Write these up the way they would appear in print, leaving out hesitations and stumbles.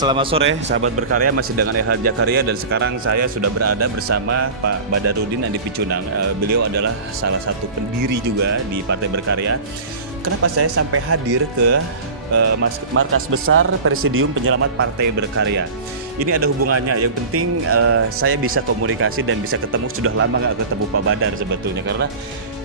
Selamat sore, sahabat berkarya, masih dengan Elhad Jakaria dan sekarang saya sudah berada bersama Pak Badarudin Andi Picunang. Beliau adalah salah satu pendiri juga di Partai Berkarya. Kenapa saya sampai hadir ke markas besar Presidium Penyelamat Partai Berkarya? Ini ada hubungannya. Yang penting saya bisa komunikasi dan bisa ketemu. Sudah lama nggak ketemu Pak Badar sebetulnya karena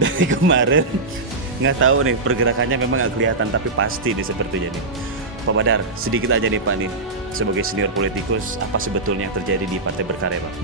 dari kemarin nggak tahu nih pergerakannya memang nggak kelihatan tapi pasti nih sepertinya nih. Pak Badar, sedikit aja nih Pak nih, sebagai senior politikus, apa sebetulnya yang terjadi di Partai Berkarya Pak?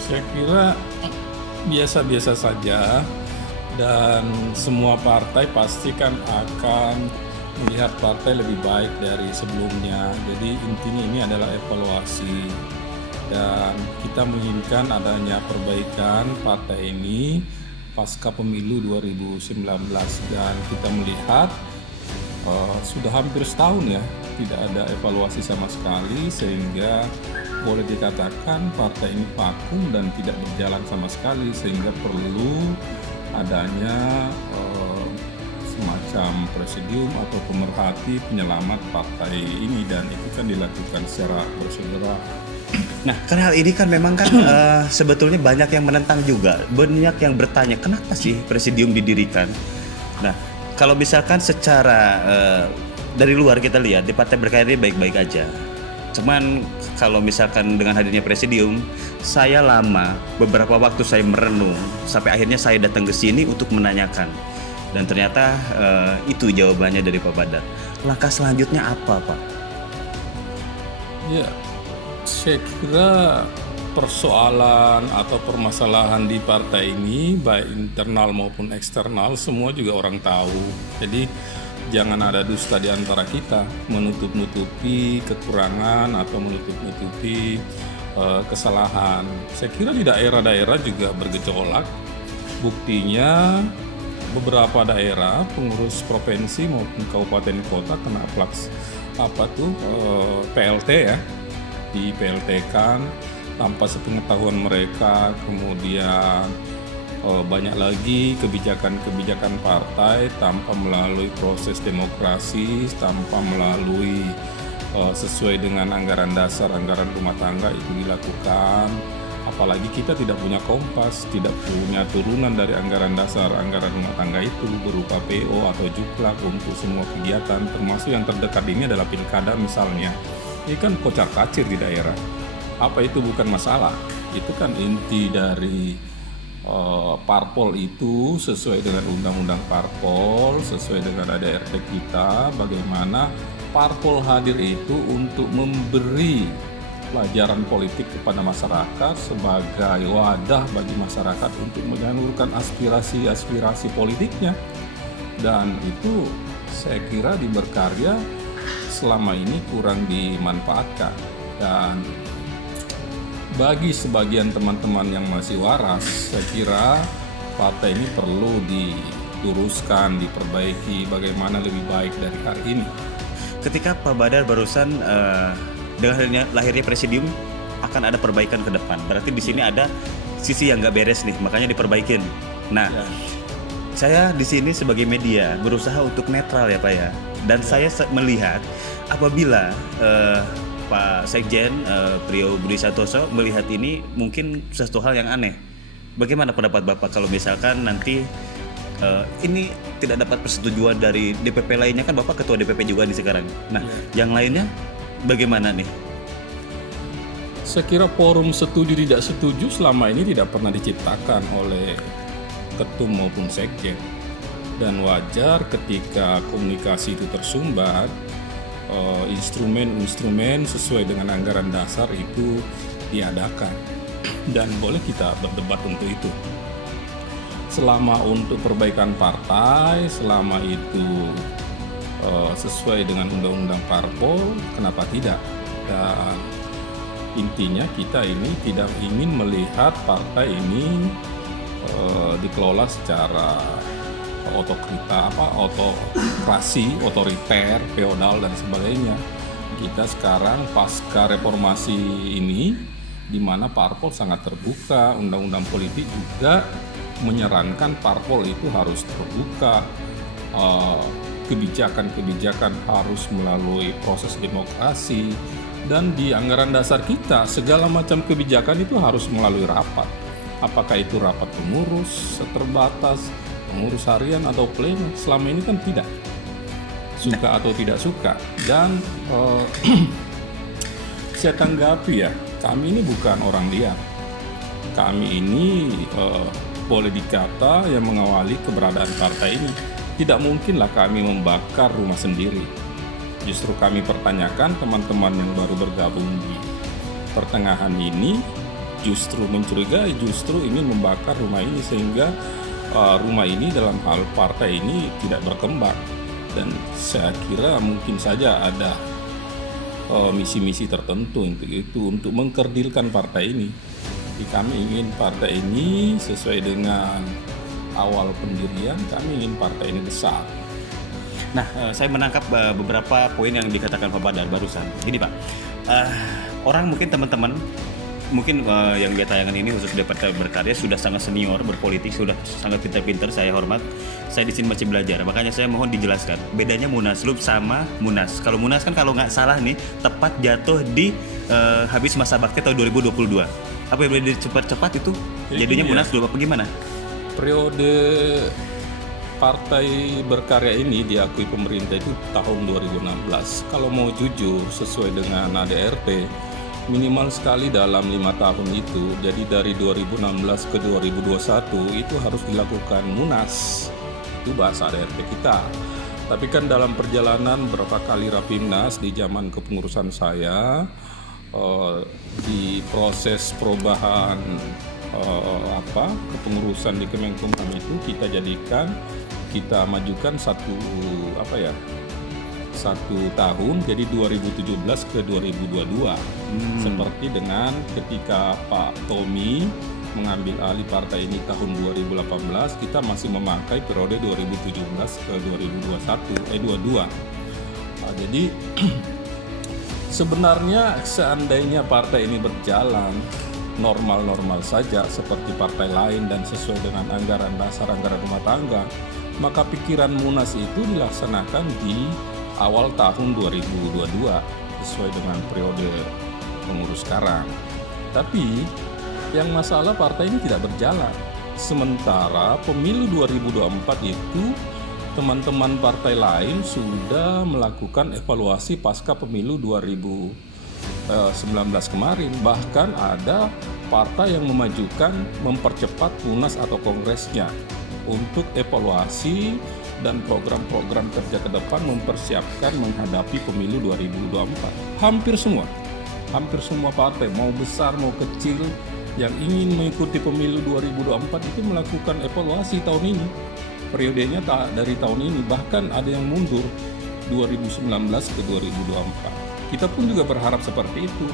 Saya kira biasa-biasa saja dan semua partai pasti kan akan melihat partai lebih baik dari sebelumnya. Jadi intinya ini adalah evaluasi dan kita menginginkan adanya perbaikan partai ini pasca pemilu 2019 dan kita melihat sudah hampir setahun ya tidak ada evaluasi sama sekali sehingga boleh dikatakan partai ini vakum dan tidak berjalan sama sekali sehingga perlu adanya semacam presidium atau pemerhati penyelamat partai ini dan itu kan dilakukan secara prosedural. Nah, kan hal ini kan memang kan sebetulnya banyak yang menentang juga, banyak yang bertanya kenapa sih presidium didirikan. Nah, kalau misalkan secara dari luar kita lihat di Partai Berkarya ini baik-baik aja. Cuman kalau misalkan dengan hadirnya presidium, saya lama beberapa waktu saya merenung sampai akhirnya saya datang ke sini untuk menanyakan. Dan ternyata itu jawabannya dari Pak Badar. Langkah selanjutnya apa, Pak? Ya, saya kira persoalan atau permasalahan di partai ini baik internal maupun eksternal semua juga orang tahu. Jadi jangan ada dusta di antara kita menutup-nutupi kekurangan atau menutup-nutupi kesalahan. Saya kira di daerah-daerah juga bergejolak. Buktinya beberapa daerah pengurus provinsi maupun kabupaten kota kena PLT ya, di PLT kan tanpa sepengetahuan mereka, kemudian banyak lagi kebijakan-kebijakan partai tanpa melalui proses demokrasi, tanpa melalui sesuai dengan anggaran dasar, anggaran rumah tangga itu dilakukan. Apalagi kita tidak punya kompas, tidak punya turunan dari anggaran dasar, anggaran rumah tangga itu berupa PO atau juklak untuk semua kegiatan, termasuk yang terdekat ini adalah pilkada misalnya. Ini kan kocar-kacir di daerah. Apa itu bukan masalah? Itu kan inti dari parpol itu sesuai dengan undang-undang parpol, sesuai dengan ADRT kita, bagaimana parpol hadir itu untuk memberi pelajaran politik kepada masyarakat sebagai wadah bagi masyarakat untuk menyalurkan aspirasi-aspirasi politiknya. Dan itu saya kira di Berkarya selama ini kurang dimanfaatkan. Dan bagi sebagian teman-teman yang masih waras, saya kira partai ini perlu diluruskan, diperbaiki bagaimana lebih baik dari hari ini. Ketika Pak Badar barusan dengan lahirnya presidium akan ada perbaikan ke depan. Berarti di sini ada sisi yang nggak beres nih, makanya diperbaikin. Nah, saya di sini sebagai media berusaha untuk netral ya Pak ya. Dan saya melihat apabila Pak Sekjen Priyo Budi Santoso melihat ini mungkin sesuatu hal yang aneh. Bagaimana pendapat Bapak kalau misalkan nanti ini tidak dapat persetujuan dari DPP lainnya, kan Bapak ketua DPP juga nih sekarang. Nah, yang lainnya bagaimana nih? Saya kira forum setuju tidak setuju selama ini tidak pernah diciptakan oleh ketum maupun sekjen. Dan wajar ketika komunikasi itu tersumbat, instrumen-instrumen sesuai dengan anggaran dasar itu diadakan. Dan boleh kita berdebat untuk itu. Selama untuk perbaikan partai, selama itu sesuai dengan undang-undang parpol, kenapa tidak? Dan intinya kita ini tidak ingin melihat partai ini dikelola secara otokrasi, otoriter, feodal dan sebagainya. Kita sekarang pasca reformasi ini, di mana parpol sangat terbuka, undang-undang politik juga menyarankan parpol itu harus terbuka, kebijakan-kebijakan harus melalui proses demokrasi, dan di anggaran dasar kita segala macam kebijakan itu harus melalui rapat. Apakah itu rapat pengurus terbatas, pengurus harian atau pleno? Selama ini kan tidak, suka atau tidak suka. Dan saya tanggapi ya, kami ini bukan orang liar. Kami ini boleh dikata yang mengawali keberadaan partai ini. Tidak mungkinlah kami membakar rumah sendiri. Justru kami pertanyakan teman-teman yang baru bergabung di pertengahan ini justru mencurigai, justru ingin membakar rumah ini sehingga rumah ini dalam hal partai ini tidak berkembang. Dan saya kira mungkin saja ada misi-misi tertentu untuk mengkerdilkan partai ini. Jadi kami ingin partai ini sesuai dengan awal pendirian, kami ingin partai ini besar. Nah, saya menangkap beberapa poin yang dikatakan Pak Badar barusan. Jadi Pak, orang mungkin teman-teman mungkin yang lihat tayangan ini khusus Partai Berkarya sudah sangat senior berpolitik, sudah sangat pintar-pintar, saya hormat. Saya di sini masih belajar, makanya saya mohon dijelaskan bedanya Munaslup sama Munas. Kalau Munas kan kalau nggak salah nih tepat jatuh di habis masa bakti tahun 2022. Apa yang boleh dicepat-cepat itu jadinya Munaslup apa gimana? Periode Partai Berkarya ini diakui pemerintah itu tahun 2016. Kalau mau jujur sesuai dengan ADRT, minimal sekali dalam 5 tahun itu, jadi dari 2016 ke 2021 itu harus dilakukan Munas. Itu bahasa ADRT kita. Tapi kan dalam perjalanan berapa kali Rapimnas di zaman kepengurusan saya, di proses perubahan kepengurusan di Kemenkumham itu kita majukan satu tahun, jadi 2017 ke 2022. Seperti dengan ketika Pak Tommy mengambil alih partai ini tahun 2018, kita masih memakai periode 2017 ke 2022. Jadi sebenarnya seandainya partai ini berjalan normal-normal saja seperti partai lain dan sesuai dengan anggaran dasar, anggaran rumah tangga, maka pikiran Munas itu dilaksanakan di awal tahun 2022 sesuai dengan periode pengurus sekarang. Tapi yang masalah partai ini tidak berjalan. Sementara pemilu 2024 itu teman-teman partai lain sudah melakukan evaluasi pasca pemilu 2019 kemarin. Bahkan ada partai yang memajukan mempercepat Munas atau kongresnya untuk evaluasi dan program-program kerja ke depan mempersiapkan menghadapi pemilu 2024. Hampir semua partai, mau besar mau kecil, yang ingin mengikuti pemilu 2024 itu melakukan evaluasi tahun ini. Periodenya dari tahun ini, bahkan ada yang mundur 2019 ke 2024. Kita pun juga berharap seperti itu.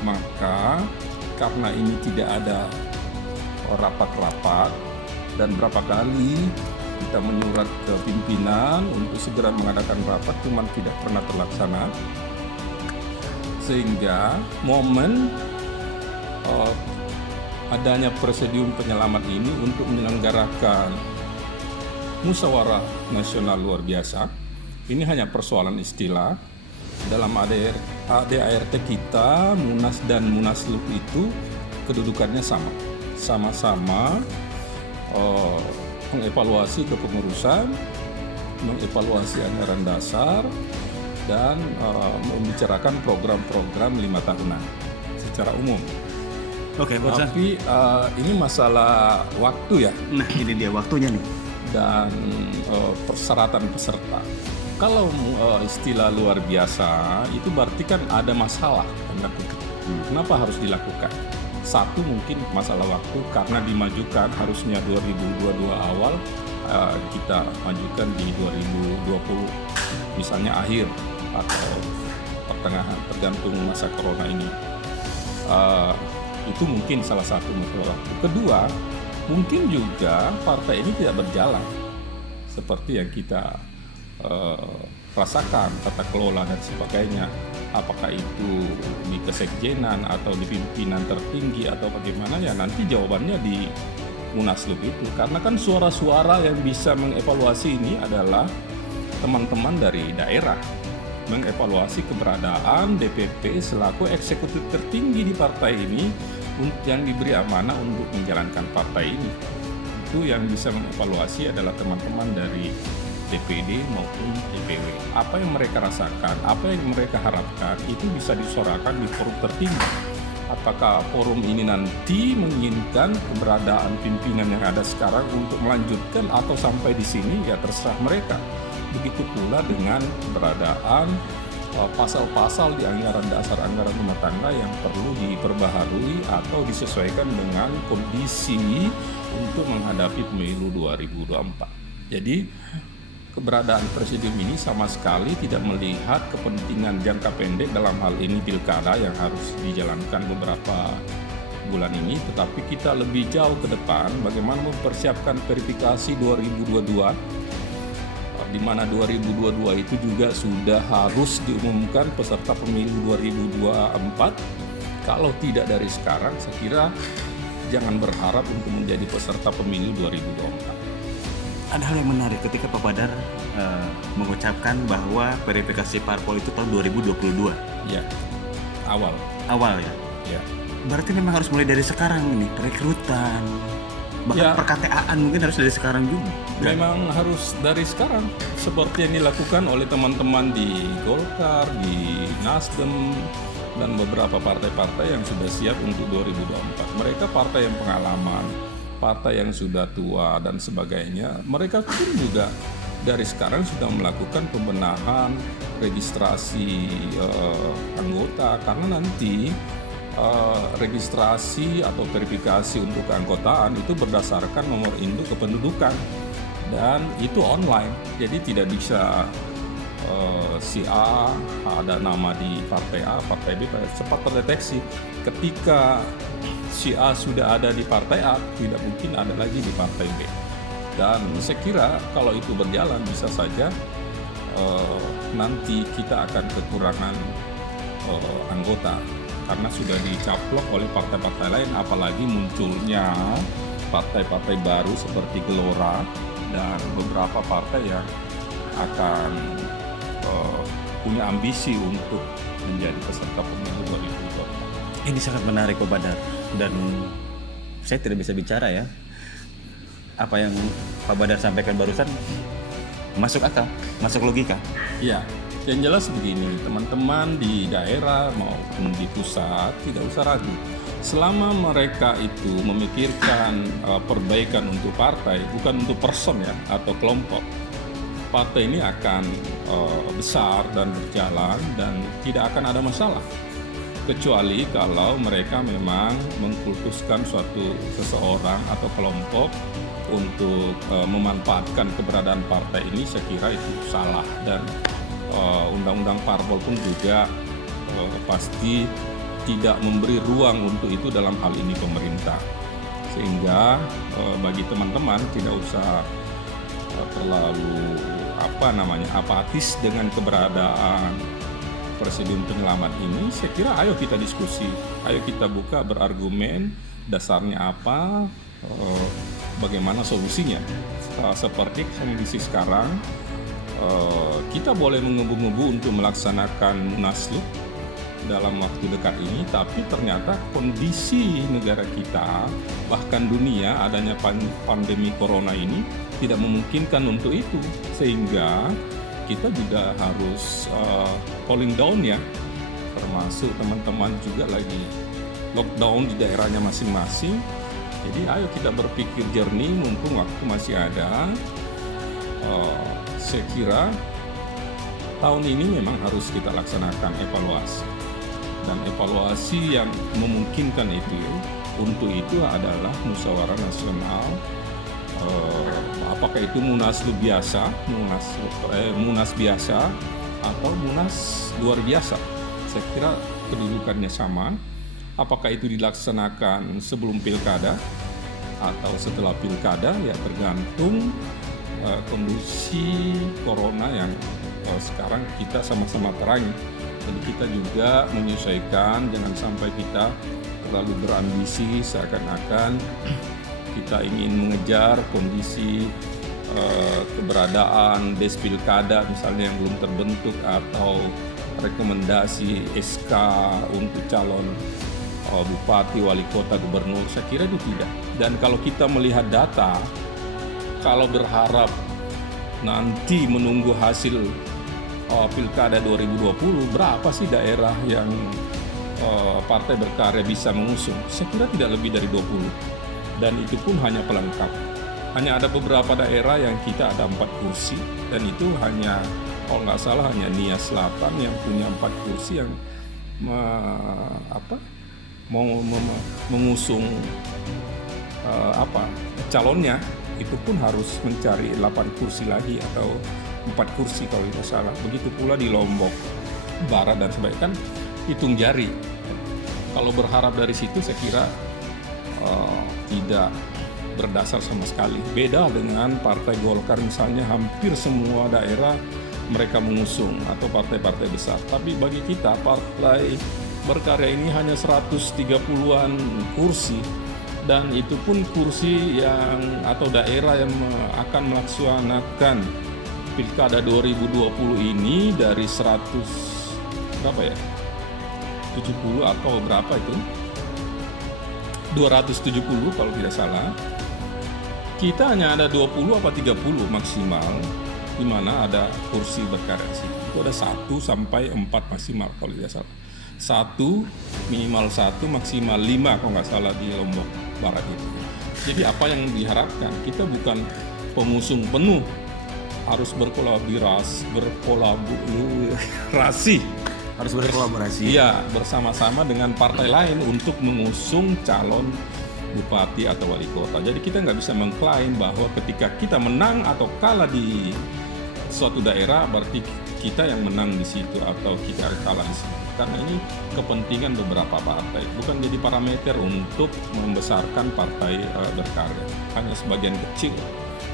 Maka karena ini tidak ada rapat-rapat dan berapa kali kita menyurat ke pimpinan untuk segera mengadakan rapat, cuman tidak pernah terlaksana, sehingga momen adanya presidium penyelamat ini untuk menyelenggarakan musyawarah nasional luar biasa. Ini hanya persoalan istilah. Dalam ADART kita, Munas dan Munaslup itu kedudukannya sama-sama mengevaluasi kepengurusan, mengevaluasi anggaran dasar, dan membicarakan program-program 5 tahunan secara umum. Oke, tapi ini masalah waktu ya. Nah, ini dia waktunya nih. Dan persyaratan peserta. Kalau istilah luar biasa itu berarti kan ada masalah. Kenapa harus dilakukan? Satu mungkin masalah waktu karena dimajukan harusnya 2022 awal, kita majukan di 2020 misalnya akhir atau pertengahan, tergantung masa corona ini. Itu mungkin salah satu masalah waktu. Kedua, mungkin juga partai ini tidak berjalan seperti yang kita rasakan, tata kelola dan sebagainya. Apakah itu di kesekjenan atau di pimpinan tertinggi atau bagaimana, ya nanti jawabannya di Munaslup itu. Karena kan suara-suara yang bisa mengevaluasi ini adalah teman-teman dari daerah, mengevaluasi keberadaan DPP selaku eksekutif tertinggi di partai ini yang diberi amanah untuk menjalankan partai ini. Itu yang bisa mengevaluasi adalah teman-teman dari DPD maupun DPW. Apa yang mereka rasakan, apa yang mereka harapkan, itu bisa disuarakan di forum tertinggi. Apakah forum ini nanti menginginkan keberadaan pimpinan yang ada sekarang untuk melanjutkan atau sampai di sini, ya terserah mereka. Begitu pula dengan keberadaan pasal-pasal di anggaran dasar anggaran rumah tangga yang perlu diperbaharui atau disesuaikan dengan kondisi untuk menghadapi pemilu 2024. Jadi keberadaan presidium ini sama sekali tidak melihat kepentingan jangka pendek dalam hal ini pilkada yang harus dijalankan beberapa bulan ini, tetapi kita lebih jauh ke depan bagaimana mempersiapkan verifikasi 2022, di mana 2022 itu juga sudah harus diumumkan peserta pemilu 2024. Kalau tidak dari sekarang, saya kira jangan berharap untuk menjadi peserta pemilu 2024. Ada hal yang menarik ketika Pak Badar mengucapkan bahwa verifikasi parpol itu tahun 2022. Ya, awal ya. ya. Berarti memang harus mulai dari sekarang ini, rekrutan, bahkan Ya. perKTA-an mungkin harus dari sekarang juga. Memang harus dari sekarang, seperti yang dilakukan oleh teman-teman di Golkar, di Nasdem, dan beberapa partai-partai yang sudah siap untuk 2024. Mereka partai yang pengalaman, partai yang sudah tua dan sebagainya. Mereka pun juga dari sekarang sudah melakukan pembenahan registrasi anggota, karena nanti registrasi atau verifikasi untuk keanggotaan itu berdasarkan nomor induk kependudukan dan itu online. Jadi tidak bisa si A ada nama di partai A, partai B, cepat terdeteksi. Ketika si A sudah ada di partai A, tidak mungkin ada lagi di partai B. Dan saya kira kalau itu berjalan bisa saja nanti kita akan kekurangan anggota karena sudah dicaplok oleh partai-partai lain, apalagi munculnya partai-partai baru seperti Gelora dan beberapa partai yang akan punya ambisi untuk menjadi peserta pemilu 2024. Ini sangat menarik Pak Badar, dan saya tidak bisa bicara ya. Apa yang Pak Badar sampaikan barusan masuk akal, masuk logika. Ya, yang jelas begini, teman-teman di daerah maupun di pusat tidak usah ragu. Selama mereka itu memikirkan perbaikan untuk partai, bukan untuk person ya atau kelompok, partai ini akan besar dan berjalan dan tidak akan ada masalah. Kecuali kalau mereka memang mengkultuskan suatu seseorang atau kelompok untuk memanfaatkan keberadaan partai ini, saya kira itu salah. Dan undang-undang parpol pun juga pasti tidak memberi ruang untuk itu dalam hal ini pemerintah. Sehingga bagi teman-teman tidak usah terlalu apatis dengan keberadaan presidium penyelamat ini. Saya kira ayo kita diskusi, ayo kita buka berargumen, dasarnya apa, bagaimana solusinya. Seperti kondisi sekarang, kita boleh mengebu-ngebu untuk melaksanakan munaslup dalam waktu dekat ini, tapi ternyata kondisi negara kita, bahkan dunia, adanya pandemi corona ini tidak memungkinkan untuk itu, sehingga kita juga harus cooling down ya, termasuk teman-teman juga lagi lockdown di daerahnya masing-masing. Jadi ayo kita berpikir jernih mumpung waktu masih ada. Saya kira tahun ini memang harus kita laksanakan evaluasi, dan evaluasi yang memungkinkan itu untuk itu adalah musyawarah nasional. Apakah itu munaslup biasa, munas biasa atau munas luar biasa? Saya kira kedudukannya sama. Apakah itu dilaksanakan sebelum pilkada atau setelah pilkada, ya tergantung kondisi corona yang sekarang kita sama-sama terangi. Jadi kita juga menyesuaikan, jangan sampai kita terlalu berambisi seakan-akan kita ingin mengejar kondisi keberadaan des pilkada misalnya yang belum terbentuk atau rekomendasi SK untuk calon bupati, wali kota, gubernur, saya kira itu tidak. Dan kalau kita melihat data, kalau berharap nanti menunggu hasil pilkada 2020, berapa sih daerah yang Partai Berkarya bisa mengusung? Saya kira tidak lebih dari 20. Dan itu pun hanya pelengkap. Hanya ada beberapa daerah yang kita ada 4 kursi, dan itu hanya, kalau nggak salah, hanya Nia Selatan yang punya 4 kursi yang mengusung calonnya. Itu pun harus mencari 8 kursi lagi atau 4 kursi kalau tidak salah. Begitu pula di Lombok Barat dan sebagainya, kan hitung jari. Kalau berharap dari situ saya kira tidak berdasar sama sekali. Beda dengan Partai Golkar misalnya, hampir semua daerah mereka mengusung, atau partai-partai besar. Tapi bagi kita Partai Berkarya ini hanya 130-an kursi, dan itu pun kursi yang atau daerah yang akan melaksanakan Pilkada 2020 ini dari 100 berapa ya? 70 atau berapa itu? 270 kalau tidak salah. Kita hanya ada 20 apa 30 maksimal, di mana ada kursi berkarya sih. Itu ada 1 sampai 4 maksimal kalau tidak salah. 1 minimal 1 maksimal 5 kalau nggak salah di Lombok Barat itu. Jadi apa yang diharapkan? Kita bukan pengusung penuh, harus berkolaborasi. Iya, bersama-sama dengan partai lain untuk mengusung calon bupati atau wali kota. Jadi kita nggak bisa mengklaim bahwa ketika kita menang atau kalah di suatu daerah berarti kita yang menang di situ atau kita kalah di situ. Karena ini kepentingan beberapa partai, bukan jadi parameter untuk membesarkan Partai Berkarya. Hanya sebagian kecil.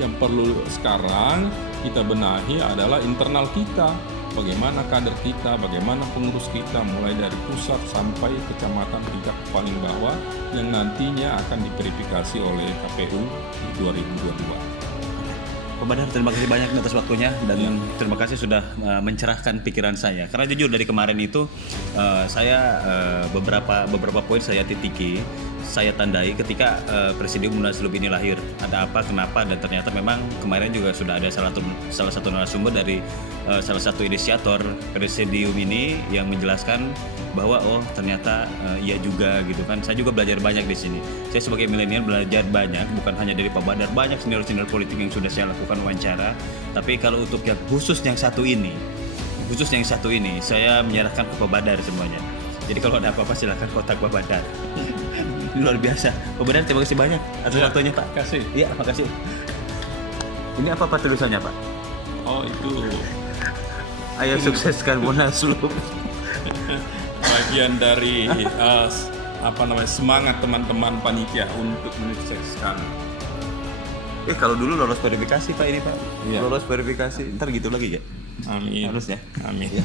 Yang perlu sekarang kita benahi adalah internal kita. Bagaimana kader kita, bagaimana pengurus kita, mulai dari pusat sampai kecamatan tingkat paling bawah yang nantinya akan diverifikasi oleh KPU di 2022. Pak Badar, terima kasih banyak atas waktunya dan terima kasih sudah mencerahkan pikiran saya. Karena jujur dari kemarin itu saya beberapa poin saya titiki, saya tandai ketika Presidium Munaslup ini lahir. Ada apa, kenapa, dan ternyata memang kemarin juga sudah ada salah satu narasumber dari salah satu inisiator Presidium ini yang menjelaskan bahwa ternyata iya juga gitu kan. Saya juga belajar banyak di sini. Saya sebagai milenial belajar banyak, bukan hanya dari Pak Badar, banyak senior-senior politik yang sudah saya lakukan wawancara. Tapi kalau untuk yang khusus yang satu ini, saya menyerahkan ke Pak Badar semuanya. Jadi kalau ada apa-apa silakan kontak Pak Badar. Luar biasa. Pak Badar, terima kasih banyak atas waktunya, Pak. Kasih. Iya, makasih. Ini apa Pak tulisannya, Pak? Oh, itu Ayo sukseskan Munaslup. bagian dari semangat teman-teman panitia untuk menyukseskan. Kalau dulu lolos verifikasi Pak ini Pak. Iya. Lolos verifikasi, ntar gitu lagi ya. Amin. Harus ya. Amin. Ya.